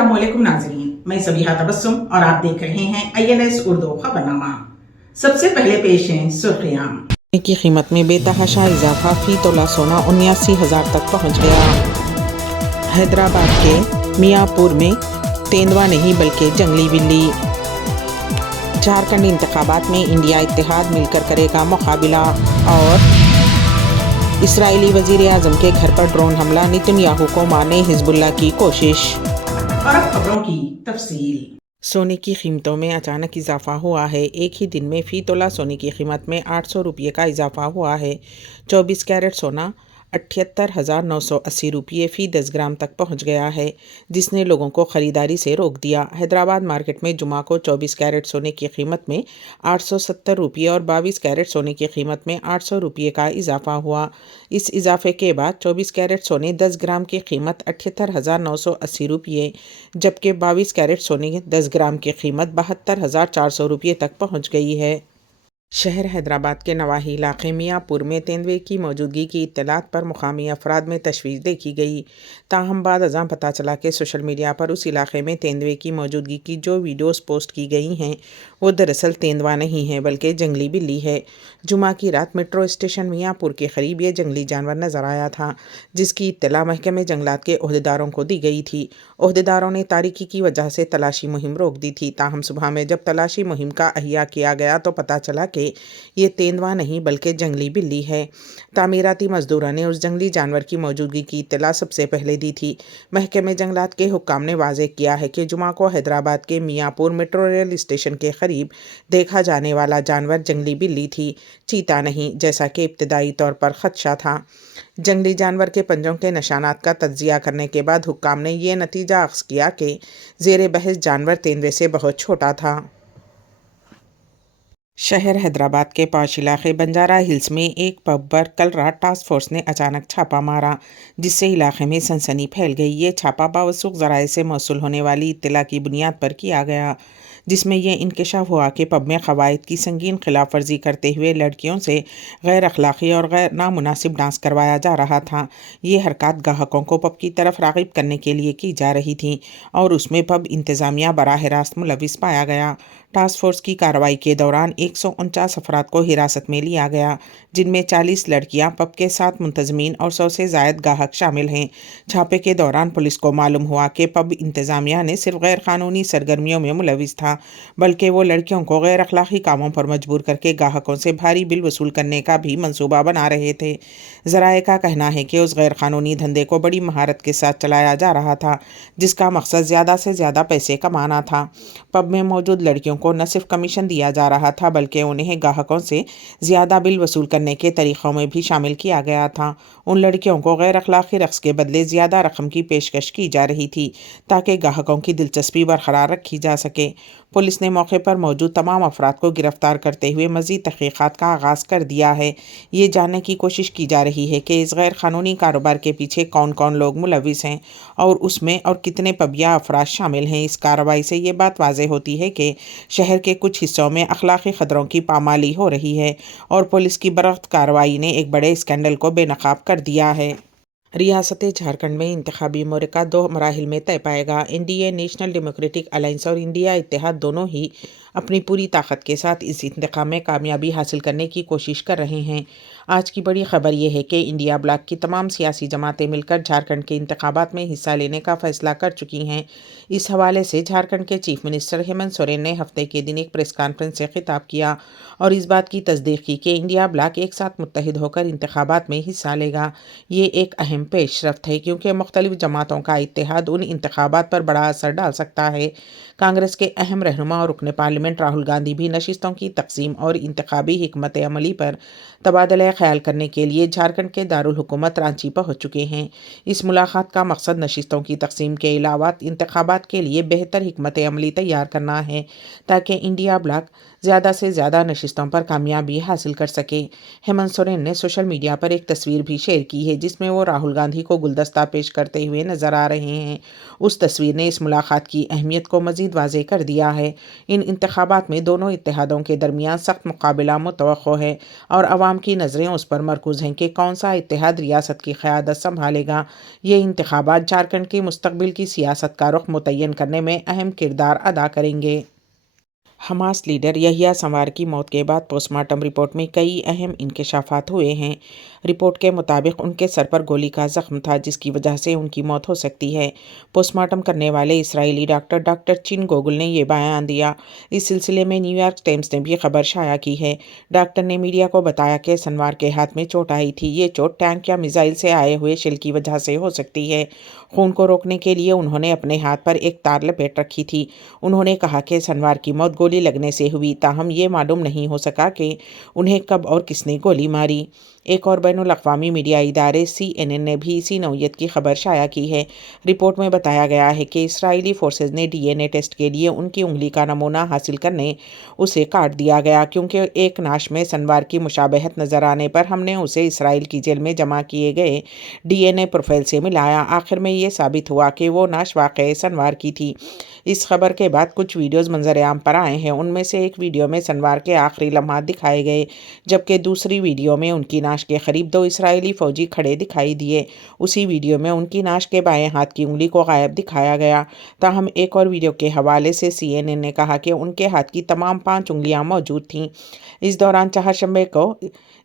अस्सलामुअलैकुम नाज़रीन, मैं सबीहा तबस्सुम और आप देख रहे हैं INS उर्दू खबरनामा। सबसे पहले पेश हैं सुर्खियां। की कीमत में बेतहाशा इजाफा, फी तोला सोना 79,000 तक पहुंच गया। हैदराबाद के मियाँपुर में तेंदुआ नहीं बल्कि जंगली बिल्ली। झारखंड इंतखाबात में इंडिया इत्तेहाद मिलकर करेगा मुकाबला। और इसराइली वजीर आज़म के घर पर ड्रोन हमला, नेतन्याहू को मारने हिजबुल्लाह की कोशिश। और अब खबरों की तफसील। सोने की कीमतों में अचानक इजाफा हुआ है। एक ही दिन में फ़ी तोला सोने की कीमत में 800 रुपये का इजाफा हुआ है। 24 कैरेट सोना 78,980 रुपये फ़ी 10 ग्राम तक पहुंच गया है, जिसने लोगों को ख़रीदारी से रोक दिया। हैदराबाद मार्केट में जुमा को 24 कैरेट सोने की कीमत में 870 रुपये और 22 कैरेट सोने की कीमत में 800 रुपये का इजाफा हुआ। इस इजाफे के बाद 24 कैरेट सोने 10 ग्राम की कीमत 78,980 रुपये, जबकि 22 कैरेट सोने 10 ग्राम की कीमत 72,400 रुपये तक पहुँच गई है। शहर हैदराबाद के नवाही इलाके मियाँपुर में तेंदुए की मौजूदगी की इत्तलात पर मुकामी अफराद में तशवीश देखी गई। ताहम बाद अज़ां पता चला कि सोशल मीडिया पर उस इलाके में तेंदुए की मौजूदगी की जो वीडियोस पोस्ट की गई हैं वो दरअसल तेंदुआ नहीं है बल्कि जंगली बिल्ली है। जुमा की रात मेट्रो स्टेशन मियाँपुर के करीब ये जंगली जानवर नज़र आया था, जिसकी इत्तला महकमे जंगलात के ओहदेदारों को दी गई थी। ओहदेदारों ने तारीकी की वजह से तलाशी मुहिम रोक दी थी। ताहम सुबह में जब तलाशी मुहिम का अहिया किया गया तो पता चला कि ये तेंदुआ नहीं बल्कि जंगली बिल्ली है। तामीराती मजदूरों ने उस जंगली जानवर की मौजूदगी की इत्तला सबसे पहले दी थी। महकमे जंगलात के हुक्काम ने वाज़ेह किया है कि जुमा को हैदराबाद के मियाँपुर मेट्रो रेल स्टेशन के करीब देखा जाने वाला जानवर जंगली बिल्ली थी, चीता नहीं, जैसा कि इब्तदाई तौर पर खदशा था। जंगली जानवर के पंजों के निशानात का तज्जिया करने के बाद हुक्काम ने यह नतीजा अख्ज़ किया कि ज़ेर बहस जानवर तेंदुए से बहुत छोटा था। शहर हैदराबाद के पॉश इलाके बंजारा हिल्स में एक पब पर कल रात टास्क फोर्स ने अचानक छापा मारा, जिससे इलाके में सनसनी फैल गई। ये छापा बावसूख ज़राए से मौसूल होने वाली इत्तला की बुनियाद पर किया गया, जिसमें यह इंकशाफ हुआ कि पब में क़वाइद की संगीन खिलाफ वर्जी करते हुए लड़कियों से गैर अखलाक़ी और गैर नामुनासिब डांस करवाया जा रहा था। ये हरकत ग्राहकों को पब की तरफ राग़िब करने के लिए की जा रही थी और उसमें पब इंतज़ामिया बराह रास्त मुलविस पाया गया। टास्क फोर्स की कार्रवाई के दौरान 149 अफराद को हिरासत में लिया गया, जिनमें 40 लड़कियां, पब के 7 मुंतज़मीन और 100 से ज़ायद गाहक शामिल हैं। छापे के दौरान पुलिस को मालूम हुआ कि पब इंतज़ामिया ने सिर्फ गैर कानूनी सरगर्मियों में मुलविस था, बल्कि वो लड़कियों को गैर अखलाक़ी कामों पर मजबूर करके गाहकों से भारी बिल वसूल करने का भी मंसूबा बना रहे थे। ज़राए का कहना है कि उस गैर कानूनी धंधे को बड़ी महारत के साथ चलाया जा रहा था, जिसका मकसद ज़्यादा से ज़्यादा पैसे कमाना था। पब में मौजूद लड़कियों को न सिर्फ कमीशन दिया जा रहा था बल्कि उन्हें ग्राहकों से ज़्यादा बिल वसूल करने के तरीक़ों में भी शामिल किया गया था। उन लड़कियों को गैर अखलाक़ी रक़्स के बदले ज़्यादा रकम की पेशकश की जा रही थी ताकि ग्राहकों की दिलचस्पी बरकरार रखी जा सके। पुलिस ने मौके पर मौजूद तमाम अफराद को गिरफ्तार करते हुए मज़ीद तहक़ीक़ात का आगाज़ कर दिया है। ये जानने की कोशिश की जा रही है कि इस गैर कानूनी कारोबार के पीछे कौन कौन लोग मुलविस हैं और उसमें और कितने पब या अफराद शामिल हैं। इस कार्रवाई से ये बात वाज़ेह होती है कि शहर के कुछ हिस्सों में अखलाक़ी ख़तरों की पामाली हो रही है और पुलिस की बरख्त कार्रवाई ने एक बड़े स्कैंडल को बेनकाब कर दिया है। रियासत झारखंड में इंतखाबी मोरका 2 मराहिल में तय पाएगा। NDA नेशनल डेमोक्रेटिक अलायंस और इंडिया इत्तेहाद दोनों ही अपनी पूरी ताकत के साथ इस इंतखाब में कामयाबी हासिल करने की कोशिश कर रहे हैं। आज की बड़ी खबर यह है कि इंडिया ब्लॉक की तमाम सियासी जमातें मिलकर झारखंड के इंतखाबात में हिस्सा लेने का फैसला कर चुकी हैं। इस हवाले से झारखंड के चीफ मिनिस्टर हेमंत सोरेन ने हफ्ते के दिन एक प्रेस कॉन्फ्रेंस से खिताब किया और इस बात की तस्दीक की कि इंडिया ब्लॉक एक साथ मुत्तहिद होकर इंतखाबात में हिस्सा लेगा। ये एक अहम पेशरफ्त है क्योंकि मुख्तलिफ जमातों का इत्तेहाद उन इंतखाबात पर बड़ा असर डाल सकता है। कांग्रेस के अहम रहनुमा और रुकन पार्लियामेंट राहुल गांधी भी नशिस्तों की तकसीम और इंतखाबी हिकमत अमली पर तबादला ख्याल करने के लिए झारखंड के दारुल हुकूमत रांची पहुंच चुके हैं। इस मुलाकात का मकसद नशिस्तों की तकसीम के अलावा इंतखाबात के लिए बेहतर हिकमत अमली तैयार करना है ताकि इंडिया ब्लॉक ज़्यादा से ज़्यादा नशिस्तों पर कामयाबी हासिल कर सके। हेमंत सोरेन ने सोशल मीडिया पर एक तस्वीर भी शेयर की है जिसमें वो राहुल गांधी को गुलदस्ता पेश करते हुए नजर आ रहे हैं। उस तस्वीर ने इस मुलाकात की अहमियत को मजीद वाज़ेह कर दिया है। इन इंतखाबात में दोनों इत्तेहादों के दरमियान सख्त मुकाबला मुतवक्को है और अवाम की नज़रें उस पर मरकूज़ हैं कि कौन सा इत्तेहाद रियासत की क़यादत संभालेगा। ये इंतखाबात झारखंड की मुस्तकबिल की सियासत का रुख मुतय्यन करने में अहम किरदार अदा करेंगे। हमास लीडर यहिया संवार की मौत के बाद पोस्टमार्टम रिपोर्ट में कई अहम इंकशाफात हुए हैं। रिपोर्ट के मुताबिक उनके सर पर गोली का जख्म था जिसकी वजह से उनकी मौत हो सकती है। पोस्टमार्टम करने वाले इसराइली डॉक्टर चिन गोगुल ने यह बयान दिया। इस सिलसिले में न्यूयॉर्क टाइम्स ने भी खबर शाया की है। डॉक्टर ने मीडिया को बताया कि संवार के हाथ में चोट आई थी। ये चोट टैंक या मिसाइल से आए हुए शेल की वजह से हो सकती है। खून को रोकने के लिए उन्होंने अपने हाथ पर एक तार लपेट रखी थी। उन्होंने कहा कि संवार की मौत गोली लगने से हुई, ताहम ये मालूम नहीं हो सका कि उन्हें कब और किसने गोली मारी। एक और बैनुल-अक़वामी मीडिया इदारे CNN ने भी इसी नौयत की खबर शाया की है। रिपोर्ट में बताया गया है कि इसराइली फोर्सेज ने DNA टेस्ट के लिए उनकी उंगली का नमूना हासिल करने उसे काट दिया गया क्योंकि एक नाश में संवार की मुशाबहत नज़र आने पर हमने उसे इसराइल की जेल में जमा किए गए DNA प्रोफाइल से मिलाया। आखिर में ये साबित हुआ कि वो नाश वाक़ई संवार की थी। इस खबर के बाद कुछ वीडियोस मंजर-ए-आम पर आए हैं। उनमें से एक वीडियो में संवार के आखिरी लम्हात दिखाए गए जबकि दूसरी वीडियो में उनकी नाश के करीब 2 इसराइली फौजी खड़े दिखाई दिए। उसी वीडियो में उनकी नाश के बाएं हाथ की उंगली को गायब दिखाया गया। ताहम एक और वीडियो के हवाले से CNN ने कहा कि उनके हाथ की तमाम 5 उंगलियां मौजूद थीं। इस दौरान चहारशंबे को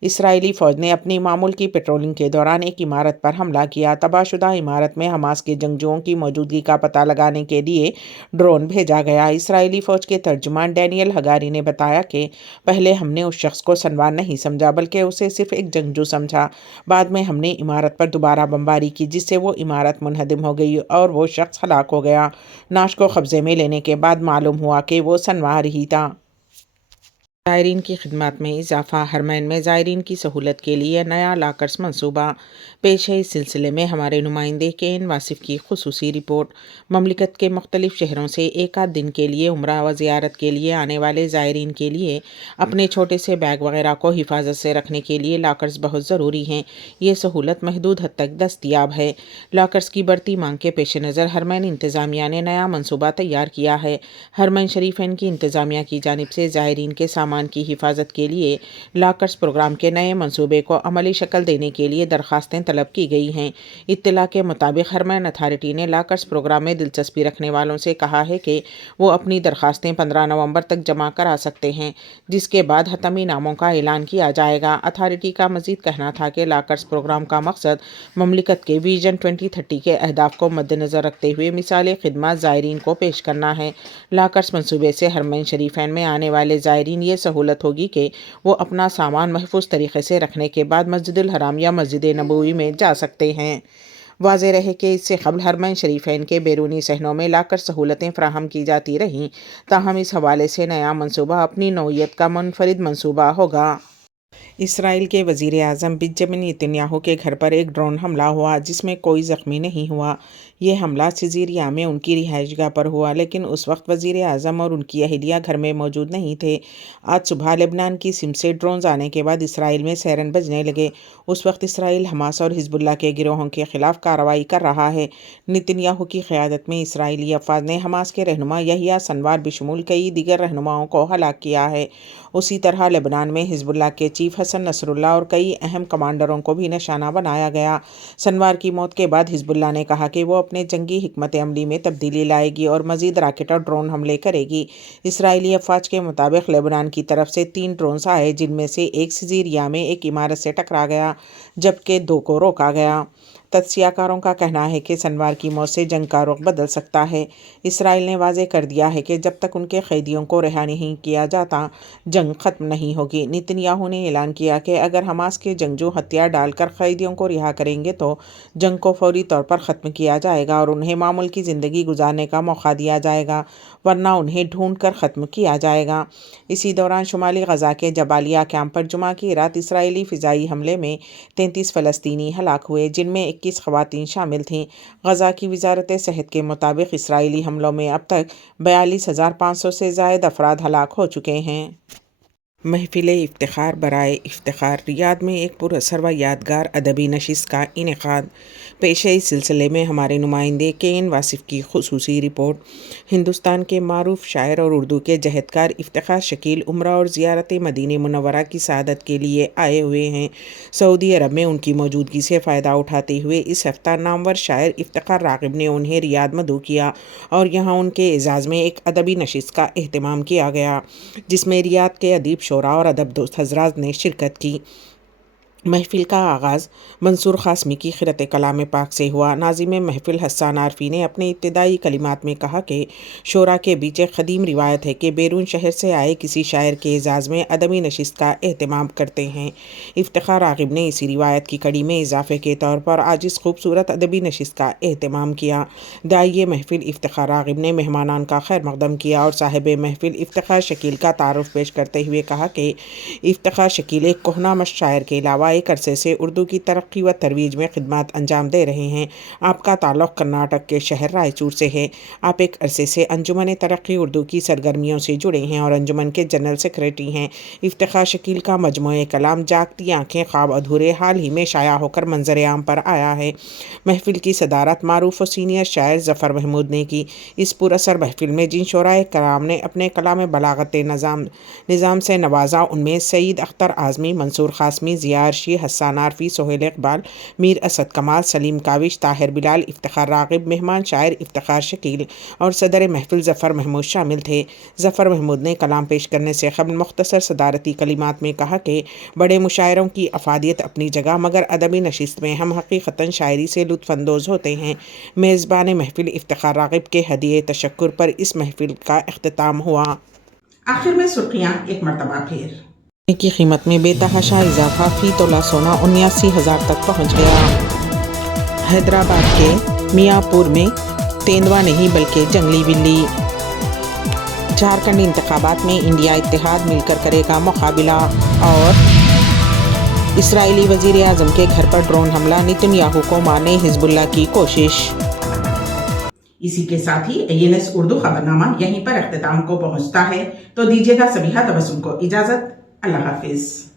इसराइली फ़ौज ने अपनी मामूल की पेट्रोलिंग के दौरान एक इमारत पर हमला किया। तबाहशुदा इमारत में हमास के जंगजुओं की मौजूदगी का पता लगाने के लिए ड्रोन भेजा गया। इसराइली फ़ौज के तर्जुमान डैनियल हगारी ने बताया कि पहले हमने उस शख्स को संवार नहीं समझा बल्कि उसे सिर्फ एक जंगजू समझा। बाद में हमने इमारत पर दोबारा बमबारी की जिससे वो इमारत मुनहदिम हो गई और वो शख्स हलाक हो गया। नाश को कब्जे में लेने के बाद मालूम हुआ कि वो संवार ही था। ज़ायरीन की खिदमत में इजाफा। हरमैन में ज़ायरीन की सहूलत के लिए नया लॉकर्स मंसूबा पेश है। इस सिलसिले में हमारे नुमाइंदे KN वासिफ की खुसूसी रिपोर्ट। ममलिकत के मुख्तलिफ शहरों से एक आध दिन के लिए उम्रा व ज़ियारत के लिए आने वाले ज़ायरीन के लिए अपने छोटे से बैग वगैरह को हिफाजत से रखने के लिए लॉकर्स बहुत ज़रूरी हैं। ये सहूलत महदूद हद तक दस्तयाब है। लॉकर्स की बढ़ती मांग के पेश नज़र हरमैन इंतज़ामिया ने नया मंसूबा तैयार किया है। हरमैन शरीफैन की इंतज़ामिया की जानिब से ज़ायरीन के सामान की हिफाजत के लिए लॉकर्स प्रोग्राम के नए मंसूबे को अमली शक्ल देने के लिए दरखास्तें तलब की गई हैं। इत्तला के मुताबिक हरमैन अथॉरिटी ने लॉकर्स प्रोग्राम में दिलचस्पी रखने वालों से कहा है कि वो अपनी दरखास्तें 15 नवंबर तक जमा करा सकते हैं जिसके बाद हतमी नामों का ऐलान किया जाएगा। अथॉरिटी का मजीद कहना था कि लॉकर्स प्रोग्राम का मकसद ममलिकत के विजन 2030 के अहदाफ को मद्देनज़र रखते हुए मिसाली खिदमत ज़ायरीन को पेश करना है। लॉकर्स मंसूबे से हरमैन शरीफैन में आने वाले ज़ायरीन ये सहूलत होगी कि वो अपना सामान महफूज तरीके से रखने के बाद मस्जिदुल हराम या मस्जिद नबवी में जा सकते हैं। वाज़ेह रहे कि इससे क़ब्ल हरमैन शरीफैन के बैरूनी सहनों में लाकर सहूलतें फ़राहम की जाती रहीं। ताहम इस हवाले से नया मंसूबा अपनी नौइयत का मुनफरिद मंसूबा होगा। इसराइल के वज़ीर आज़म बेंजामिन नेतन्याहू के घर पर एक ड्रोन हमला हुआ जिसमें कोई ज़ख्मी नहीं हुआ। ये हमला सिज़ेरिया में उनकी रिहाइशगाह पर हुआ लेकिन उस वक्त वज़ीर आज़म और उनकी अहलिया घर में मौजूद नहीं थे। आज सुबह लेबनान की सिम से ड्रोन्स आने के बाद इसराइल में सायरन बजने लगे। उस वक्त इसराइल हमास और हिजबुल्लाह के गिरोहों के खिलाफ कार्रवाई कर रहा है। नेतन्याहू की क़यादत में इसराइली अफ़वाज ने हमास के रहनुमा यहिया सिनवार बशमूल कई दीगर रहनुमाओं को हलाक किया है। उसी तरह लेबनान में हिजबुल्लाह के चीफ हसन नसरुल्लाह और कई अहम कमांडरों को भी निशाना बनाया गया। सिनवार की मौत के बाद हिजबुल्लाह ने कहा कि वो अपने जंगी हिकमत अमली में तब्दीली लाएगी और मज़ीद रॉकेट और ड्रोन हमले करेगी। इसराइली अफवाज के मुताबिक लेबनान की तरफ से 3 ड्रोन्स आए जिनमें से एक सिज़ेरिया में एक इमारत से टकरा गया जबकि 2 को रोका गया। तज्ज़ियाकारों का कहना है कि सिनवार की मौत से जंग का रुख बदल सकता है। इसराइल ने वाज़ेह कर दिया है कि जब तक उनके कैदियों को रिहा नहीं किया जाता जंग ख़त्म नहीं होगी। नेतन्याहू ने ऐलान किया कि अगर हमास के जंगजू हथियार डालकर कैदियों को रिहा करेंगे तो जंग को फौरी तौर पर ख़त्म किया जाएगा और उन्हें मामूल की ज़िंदगी गुजारने का मौका दिया जाएगा वरना उन्हें ढूंढ कर ख़त्म किया जाएगा। इसी दौरान शुमाली गज़ा के जबालिया कैंप पर जुमा की रात इसराइली फ़िज़ाई हमले में 33 फ़लस्तीनी हलाक हुए जिनमें 21 خواتین شامل تھیں۔ غزہ کی وزارت صحت کے مطابق اسرائیلی حملوں میں اب تک 42,500 سے زائد افراد ہلاک ہو چکے ہیں۔ محفل افتخار برائے افتخار ریاض میں ایک پراثر و یادگار ادبی نشست کا انعقاد۔ پیش ہے اس سلسلے میں ہمارے نمائندے KN واصف کی خصوصی رپورٹ۔ ہندوستان کے معروف شاعر اور اردو کے جہدکار افتخار شکیل عمرہ اور زیارت مدینہ منورہ کی سعادت کے لیے آئے ہوئے ہیں۔ سعودی عرب میں ان کی موجودگی سے فائدہ اٹھاتے ہوئے اس ہفتہ نامور شاعر افتخار راغب نے انہیں ریاض مدعو کیا اور یہاں ان کے اعزاز میں ایک ادبی نشست کا اہتمام کیا گیا، جس میں ریاض کے ادیب شعراء اور ادب دوست حضرات نے شرکت کی۔ محفل کا آغاز منصور قاسمی کی خرۃ کلام پاک سے ہوا۔ ناظم محفل حسان عارفی نے اپنے ابتدائی کلمات میں کہا کہ شعراء کے بیچ ایک قدیم روایت ہے کہ بیرون شہر سے آئے کسی شاعر کے اعزاز میں ادبی نشست کا اہتمام کرتے ہیں۔ افتخار راغب نے اسی روایت کی کڑی میں اضافے کے طور پر آج اس خوبصورت ادبی نشست کا اہتمام کیا۔ داعیہ محفل افتخار راغب نے مہمانان کا خیر مقدم کیا اور صاحب محفل افتخار شکیل کا تعارف پیش کرتے ہوئے کہا کہ افتخار شکیل ایک کہنہ مشق شاعر کے علاوہ ایک عرصے سے اردو کی ترقی و ترویج میں خدمات انجام دے رہے ہیں۔ آپ کا تعلق کرناٹک کے شہر رائچور سے ہے۔ آپ ایک عرصے سے انجمن ترقی اردو کی سرگرمیوں سے جڑے ہیں اور انجمن کے جنرل سیکریٹری ہیں۔ افتخار شکیل کا مجموعہ کلام جاگتی آنکھیں خواب ادھورے حال ہی میں شائع ہو کر منظر عام پر آیا ہے۔ محفل کی صدارت معروف و سینئر شاعر ظفر محمود نے کی۔ اس پراثر محفل میں جن شعراء کرام نے اپنے کلام بلاغت نظام سے نوازا ان میں سعید اختر اعظمی، منصور قاسمی، ضیاء عرشی، حسان عارفی، سہیل اقبال، میر اسد کمال، سلیم کاوش، طاہر بلال، افتخار راغب، مہمان شاعر افتخار شکیل اور صدر محفل ظفر محمود شامل تھے۔ ظفر محمود نے کلام پیش کرنے سے قبل مختصر صدارتی کلمات میں کہا کہ بڑے مشاعروں کی افادیت اپنی جگہ، مگر ادبی نشست میں ہم حقیقتاً شاعری سے لطف اندوز ہوتے ہیں۔ میزبان محفل افتخار راغب کے ہدیہ تشکر پر اس محفل کا اختتام ہوا۔ آخر میں سرخیاں ایک مرتبہ پھر۔ کی قیمت میں بے تحاشا اضافہ، فی تولہ سونا 79,000 تک پہنچ گیا۔ حیدرآباد کے میاں پور میں تیندوا نہیں بلکہ جنگلی بلی۔ جھارکھنڈ انتخابات میں انڈیا اتحاد مل کر کرے گا مقابلہ۔ اور اسرائیلی وزیر اعظم کے گھر پر ڈرون حملہ، نتن یاہو کو مارنے حزب اللہ کی کوشش۔ اسی کے ساتھ ہی ANS اردو خبرنامہ یہیں پر اختتام کو پہنچتا ہے، تو دیجیے گا سبیحہ تبسم کو اجازت۔ اللہ حافظ۔